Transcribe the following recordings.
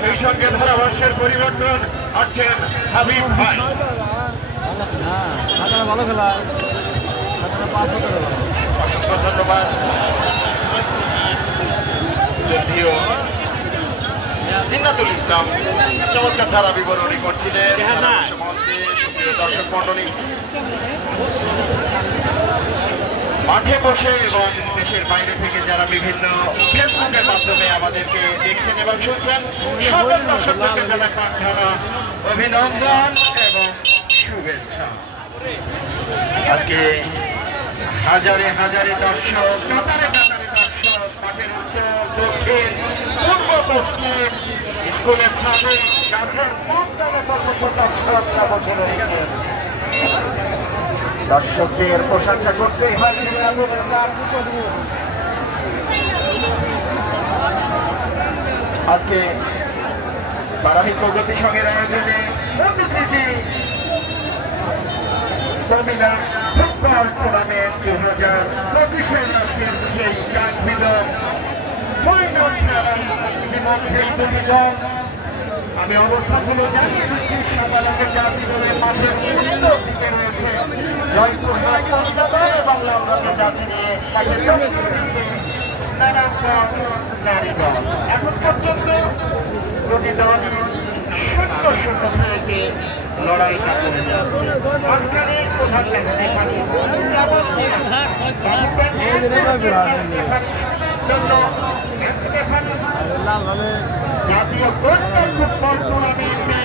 সেই সঙ্গে ধারাভাষ্যের পরিবর্তন আসছেন হাবিব ভাই। ভালো খেলা, অসংখ্য ধন্যবাদ। যদিও জিন্নাতুল ইসলাম চমৎকার ধারা বিবরণী করছিলেন। দর্শক মন্ডলী মাঠে বসে এবং দেশের বাইরে থেকে যারা বিভিন্ন ফেসবুকের মাধ্যমে আমাদেরকে দেখছেন এবং শুনছেন, সকল দর্শকদের জানাই প্রার্থনা, অভিনন্দন এবং শুভেচ্ছা। আজকে হাজারে হাজারে দর্শক, কাতারে কাতারে দর্শক মাঠের উত্তর দক্ষিণ পূর্ব পশ্চিম স্কুলের ছাদে গাছের দর্শকদের প্রশংসা করতে আজকে পারামিক প্রগতি সংঘের আয়োজনে ফুটবল টুর্নামেন্ট 2025-এর আজকের সেই কাঙ্ক্ষিত আমি অবস্থাগুলো জানিয়ে দিচ্ছি। সকালকে জাতীয় দলের মাঠের উত্তর দিকে রয়েছে জয়পুরহাট এবং লন্ডনের জাতি নিয়ে নারী দল। এখন পর্যন্ত প্রতি দলই 0-0 থেকে লড়াইটা করে যাচ্ছে। মাঝখানে প্রধান জাতীয় ফুটবল টুর্নামেন্টে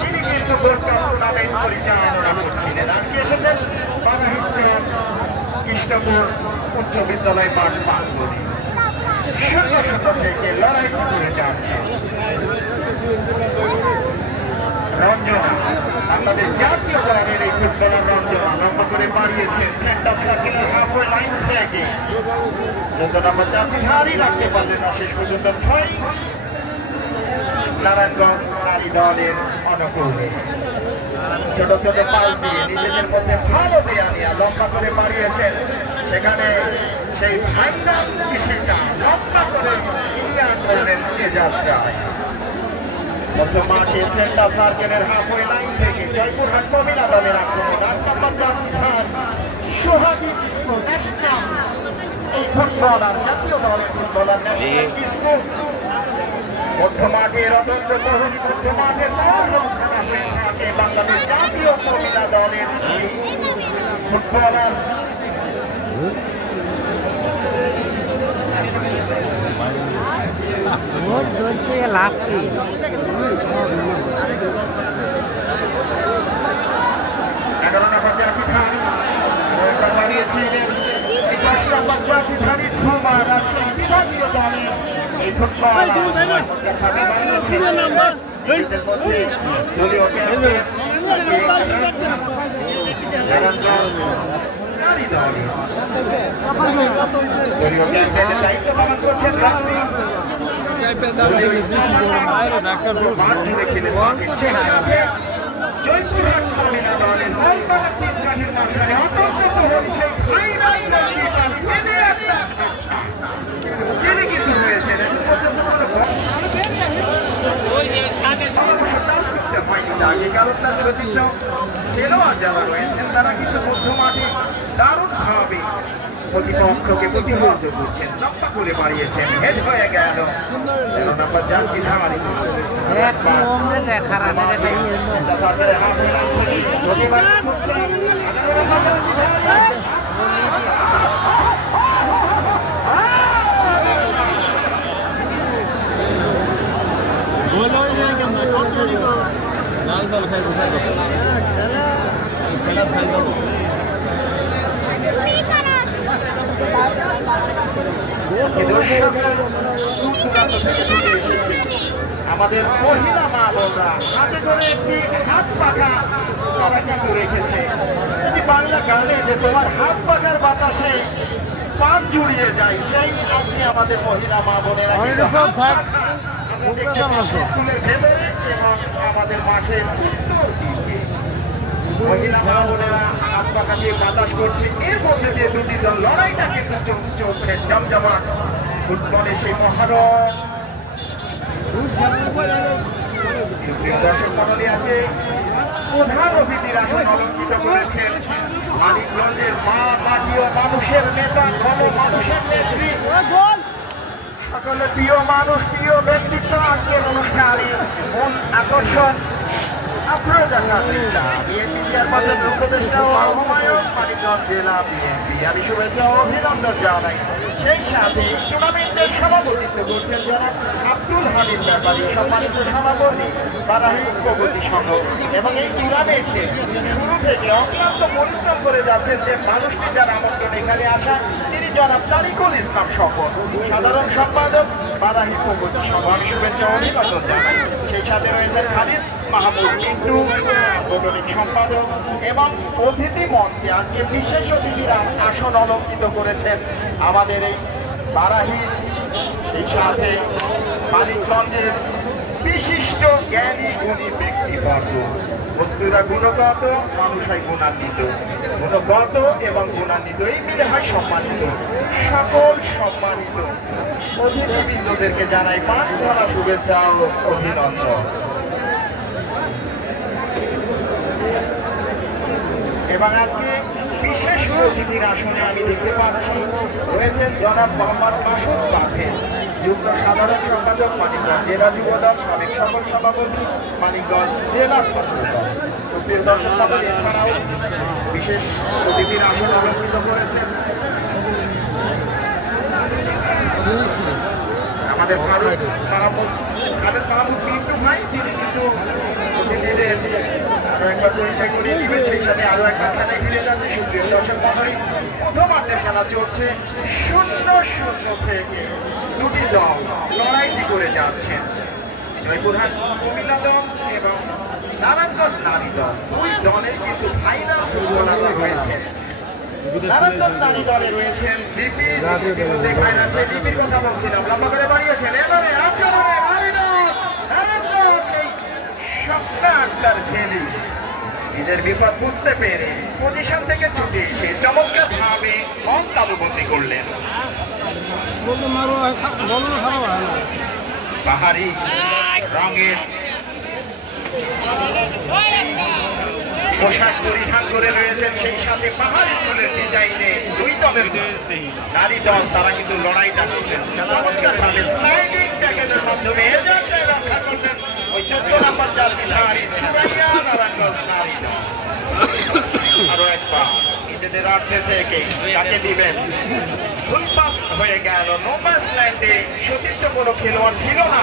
তিনি কিন্তু টুর্নামেন্ট পরিচালনা করছিলেন। আজকে এসেছেন কৃষ্ণপুর উচ্চ বিদ্যালয় মাঠ প্রাঙ্গণে 0-0 থেকে লড়াই করে যাচ্ছে। রঞ্জনা আমাদের জাতীয় দলের এই ফুটবলার রঞ্জনা লম্বা করে বাড়িয়েছেন সেন্টার সার্কেলের হাফওয়ে লাইন থেকে। যত নম্বর চাচ্ছি হারি রাখতে পারলেন না শেষ পর্যন্ত ছয় নারায়ণগঞ্জ নারী দলের অনুকূলে। ছোট ছোট পাল দিয়ে নিজেদের মধ্যে ভালো দেয়া নিয়ে লম্বা করে বাড়িয়েছেন। সেখানে সেই ফাইনাল বিষয়টা লম্বা করে ইন্ডিয়ান দলের নিয়ে যাত্রায় মাঠে সেন্টার সার্কেলের হাফওয়ে লাইন থেকে জয়পুরহাট মহিলা দলের আক্রমণ 8 নম্বর সোহাগী এই ফুটবলার জাতীয় দলের ফুটবলার মধ্য মাঠে রতন্দ্র কোহলি মধ্য মাঠে থাকে বাংলাদেশ জাতীয় মহিলা দলের ফুটবলার। লাভ কি 11 নম্বর জাতি খান বানিয়েছিলেন 10 নম্বর জাতি খানি ঝুমা রাজশাহী বিভাগীয় দলে এই ফুটবল দলীয় ক্যাপ্টেনের দায়িত্ব পালন করছেন জয়পুরহাট মহিলা দলের তিনি কিন্তু হয়েছেন কারণ তাদের অতিরিক্ত খেলোয়াড় যারা রয়েছেন তারা কিন্তু মধ্য মাঠে দারুণভাবে প্রতিপক্ষকে প্রতিহত করছেন, লম্বা করে বাড়িয়েছেন, হেড হয়ে গেল 13 নম্বর জার্সি ধারী আমাদের মহিলা মা বোনরা হাতে করে একটি হাত পাখা তারা কিন্তু রেখেছে। যদি বাংলা গানে যে তোমার হাত পাখার বাতাসে পান জুড়িয়ে যায়, সেই আজকে আমাদের মহিলা মা বোনেরা স্কুলের ভেতরে এবং আমাদের মাঠের উত্তর দিকে মহিলা মা বোনেরা হাত পাকা দিয়ে বাতাস করছে, এর মধ্যে দিয়ে দুটি দল লড়াইটা কিন্তু চলছে জমজমাট ফুটবলে সেই মহারণ। দর্শক মন্ডলী আছে প্রধান অতিথির আসন অলঙ্কৃত করেছেন মানিকগঞ্জের মা মাটি ও মানুষের নেতা, মানুষের নেত্রী, সকলে প্রিয় মানুষ, প্রিয় ব্যক্তিত্ব আজকের অনুষ্ঠানে মূল আকর্ষণ আপনারা জানান বিএনপি চেয়ারপারসন উপদেষ্টা ও আহ্বায়ক মানিকগঞ্জ জেলা বিএনপি। আমি শুভেচ্ছা ও অভিনন্দন জানাই। সেই সাথে টুর্নামেন্টের সভাপতিত্ব করছেন জনাব আব্দুল হামিদ ব্যাপারী, সম্মানিত সভাপতি বারাহি প্রগতি সংঘ। এবং এই টুর্নামেন্টে শুরু থেকে অক্লান্ত পরিশ্রম করে যাচ্ছেন যে মানুষটি যার আমন্ত্রণ এখানে আসা, তিনি জনাব তারিকুল ইসলাম শপথ, সাধারণ সম্পাদক বারাহি প্রগতি সংঘ। আমি শুভেচ্ছা ও অভিনন্দন জানাই। সেই সাথে রয়েছেন খালিদ মাহমুদ মিন্টু, সাংগঠনিক সম্পাদক। এবং অতিথি মঞ্চে আজকে বিশেষ অতিথিরা আসন অলঙ্কৃত করেছেন আমাদের এই বারাহি, এই সাথে মানিকগঞ্জের বিশিষ্ট জ্ঞানী গুণী ব্যক্তিবর্গ। বস্তুরা গুণগত, মানুষ হয় গুণান্বিত, গুণগত এবং গুণান্বিত এই মিলে হয় সম্মানিত। সকল সম্মানিত অতিথিবৃন্দদেরকে জানাই প্রাণ ভরা শুভেচ্ছা ও অভিনন্দন। এবং আজকে বিশেষ অতিথির আসনে আমি দেখতে পাচ্ছি রয়েছেন জনাব মোহাম্মদ মাসুদ বাফের, যুগ্ম সাধারণ সম্পাদক মানিকগঞ্জ জেলা যুবদল, সাবেক সকল সভাপতি মানিকগঞ্জ জেলা ছাত্রদল। দর্শক মণ্ডলী এছাড়াও বিশেষ অতিথির আসন অলঙ্কৃত করেছেন আমাদের খালেদ মাহমুদ মিন্টু ভাই, তিনি কিন্তু অতিথিদের আরো একবার পরিচয় করিয়ে দিবেন। সেই সাথে আরো একবার খেলায় ফিরে যাচ্ছে। সুপ্রিয় দর্শক মণ্ডলী, প্রথমার্ধের খেলা চলছে, 0-0 থেকে দুটি দল লড়াইটি করে যাচ্ছেন। জয়পুরহাট কুমিল্লা দল এবং নারায়ণগঞ্জ নারী দল, দুই দলের কিন্তু ফাইনাল ফুটবলাররা হয়েছে। নারায়ণগঞ্জ নারী দলে রয়েছেন লিপি, দেখায় যাচ্ছে লিপির কথা বলছিলাম, লম্বা করে বাড়িয়েছেন। এবারে আচরণে নিজের বিপদ বুঝতে পেরে পজিশন থেকে ছুটে এসে চমৎকার ভাবে মন তালুবন্দি করলেন। পাহাড়ি রঙের পোশাক পরিধান করে রয়েছেন, সেই সাথে পাহাড়ি ফুলের ডিজাইনে দুই দলের নারী দল তারা কিন্তু লড়াইটা করছেন চমৎকার ভাবে স্লাইডিং ট্যাকেলের মাধ্যমে এজেন্টে রক্ষা করলেন ওই 14 নম্বর জার্সি ধারী সুরাইয়া নারায়ণগঞ্জ নারী দল। আরো একবার নিজেদের অর্থে থেকে তাকে দিবেন, ফুল পাস হয়ে গেল। নো পাস ল্যান্ডে সতীর্থ কোনো খেলোয়াড় ছিল না,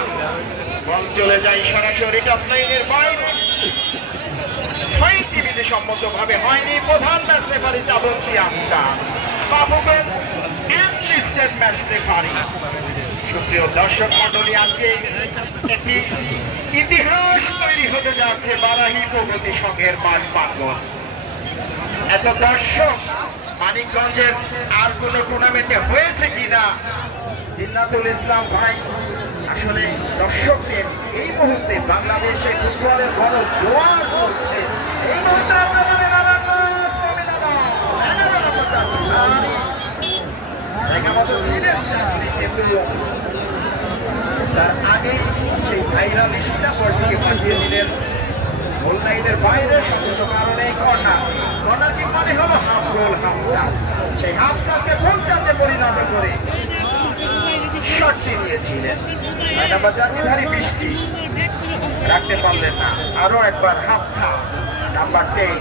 বল চলে যায় সরাসরি টাচ লাইনের বাইরে। টিভিতে সম্মত ভাবে হয়নি। প্রধান ম্যাচ রেফারি চাবতী Akhtar, Babuganj enlisted match referee. সুপ্রিয় দর্শক মন্ডলী, আজকে একটি ইতিহাস তৈরি হতে যাচ্ছে বারাহি প্রগতি সংঘের মাঠ প্রাঙ্গণ। এত দর্শক মানিকগঞ্জের আর কোন টুর্নামেন্টে হয়েছে কিনা জিন্নাতুল ইসলাম ভাই, আসলে দর্শকদের এই মুহূর্তে বাংলাদেশে ফুটবলের বড় জোয়ার চলছে। এই মুহূর্তে জায়গা মতো ছিলেন, কিন্তু তার আগে সেই ভাইরা মেশিনটা বলটিকে পাঠিয়ে দিলেন গোল লাইনের বাইরে। সমস্ত কারণে এই কর্নার কি মানে হলো হাফ গোল, হাফ চান্স। সেই হাফ চান্সকে গোল চান্সে পরিণত করে শটটি নিয়েছিলেন জার্সিধারী বৃষ্টি, রাখতে পারলেন না। আরো একবার half chance, number 10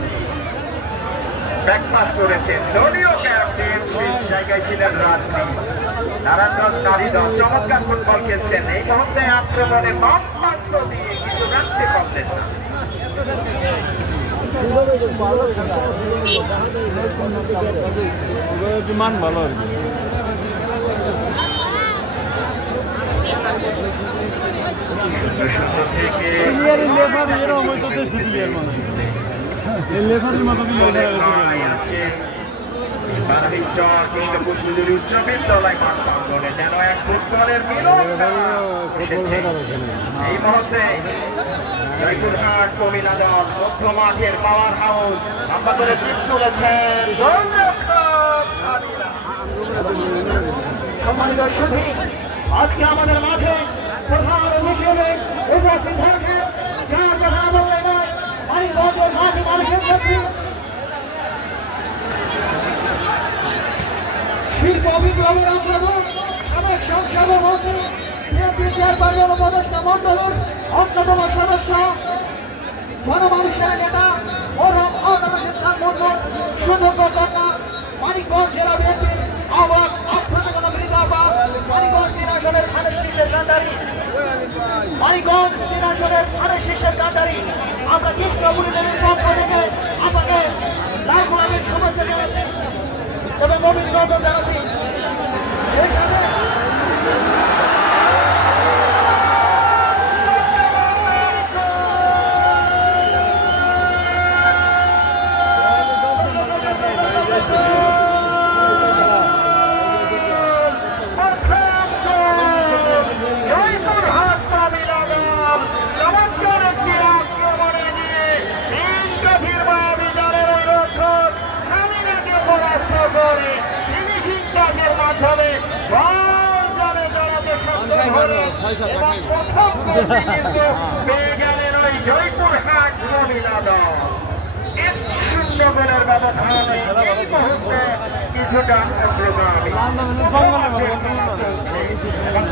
back pass করেছেন দলীয় ক্যাপ্টেন, সেই জায়গায় ছিলেন রাত্রি। নারায়ণগঞ্জ নারী দল চমৎকার ফুটবল খেলছেন, এই মুহূর্তে আক্রমণে বাম প্রান্ত দিয়ে কিন্তু রাখতে পারলেন না। বিমান ভালো বাহিরচর কৃষ্ণপুর সুন্দরী উচ্চ বিদ্যালয় মাঠ প্রাঙ্গণে যেন এক ফুটবলের মিলন এই মুহূর্তে জয়পুরহাট কমিলা দল মধ্য মাঠের পাওয়ার হাউস আমাদের জিত তুলেছেন সম্মানিত সুধী আজকে আমাদের মাঠে প্রধান হিসেবে উপস্থিত থাকবে যার কথা বলে নয় মানিকগঞ্জের মাঠে মানুষের ক্ষেত্রে শিল্প বিপ্লবের আন্দোলন সাবেক সংসদের মধ্যে চেয়ারম্যান উপদেষ্টা মন্ডলের অন্যতম সদস্য গণমানুষের নেতা সুযোগ্য কন্যা মানিকগঞ্জ জেলা বিএনপির আহ্বায়ক মানিকগঞ্জ 3 আসনের ধানের শীর্ষের কান্ডারি মানিকগঞ্জ 3 আসনের ধানের শীর্ষের কান্ডারি আমরা কৃষ্ণপুরী দেবীর পক্ষ থেকে আপনাকে লাল গোলাপের শুভেচ্ছা জানাচ্ছি এবং অভিনন্দন জানাচ্ছি। জয়পুরহাট মহিলা দল 1-0 গোলের ব্যবধানে এই মুহূর্তে কিছুটা অগ্রগামী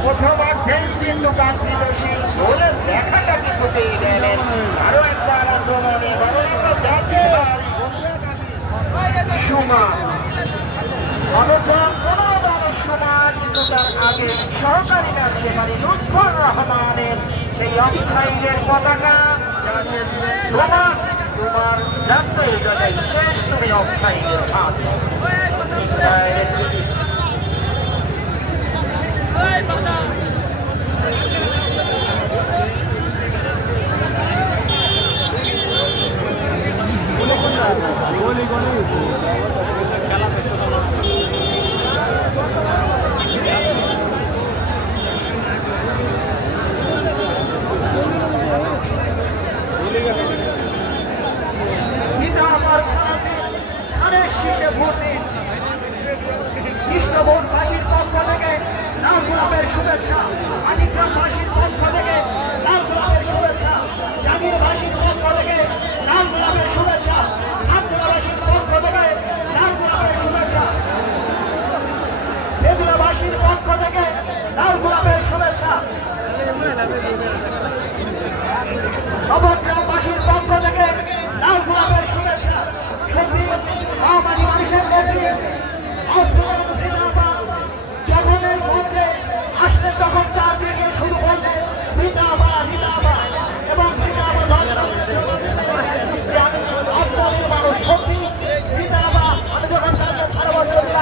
প্রথমার্ধেই কিন্তু কান্তিদোষী গোলের দেখাটা কিন্তু পেয়ে গেলেন আরো একবার আক্রমণে আগে সহকারী রাষ্ট্রপতি লুৎফর রহমানের সেই অফসাইডের পতাকা তোমার জানতে গেলে শেষ তুমি অফসাইডের হাত কৃষ্ণপুরবাসীর পক্ষ থেকে লাল গোলাপের শুভেচ্ছা মানিকগঞ্জবাসীর পক্ষ থেকে লাল গোলাপের শুভেচ্ছা জাগিরবাসীর পক্ষ থেকে লাল গোলাপের শুভেচ্ছা আব্দুল্লাহবাসীর পক্ষ থেকে লাল গোলাপের শুভেচ্ছা বেগুলাবাসীর পক্ষ থেকে লাল গোলাপের শুভেচ্ছা নবগ্রামবাসীর পক্ষ থেকে লাল গোলাপের শুভেচ্ছা সত্যি মহামারী মানুষের যখন এই মঞ্চে আসলে তখন চারদিকে শুরু করলে পিতাবা এবং মানুষ সত্যি পিতাবা আমি যখন তাকে ভালোবাসা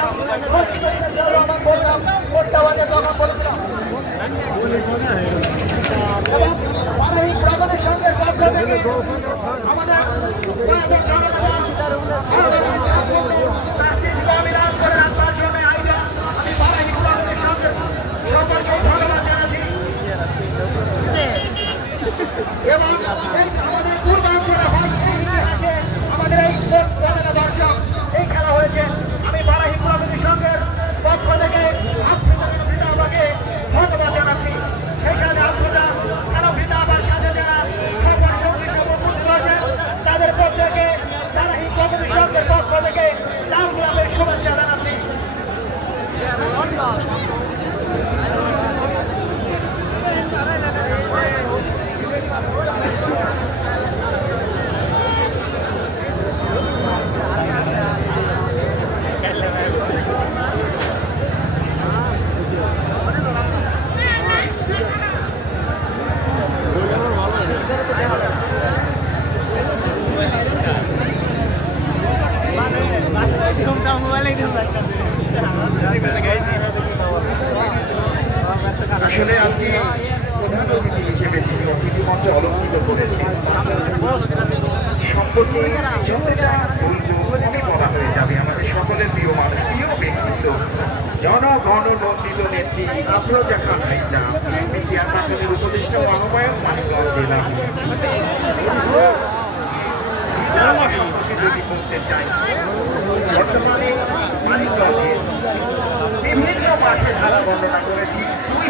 আমার বললাম করতে হবে তখন বলেছিলাম এবং মানবিক প্রগতির সঙ্গে পক্ষ থেকে আমাদের এবং আমাদের পূর্বাঞ্চলে আমাদের এই দর্শক এই খেলা হয়েছে আমি বারাহি প্রগতির সঙ্গের পক্ষ থেকে আপনাকে ধন্যবাদ জানাচ্ছি সেই সাথে আপনারা কেন ভিটাবার সাথে যারা তাদের পক্ষ থেকে বারাহি প্রগতির সঙ্গের পক্ষ থেকে লাল গোলাপের শুভেচ্ছা জানাচ্ছি। আসলে আজকে প্রধান অতিথি হিসেবে অতিথি মঞ্চে অলঙ্কৃত করেছে সম্পর্কে যতটা বলবো মনে করা হয়ে যাবে আমাদের সকলের প্রিয় মানুষ প্রিয় সম্মানিত নেত্রী আফরোজা খান হাইদা বিএনপি চেয়ারপারসনের উপদেষ্টা ও আহ্বায়ক মানিকগঞ্জ জেলা যদি বলতে চাই বর্তমানে মানিকগঞ্জে বিভিন্ন মাঠে ধারা বর্ণনা করেছি 2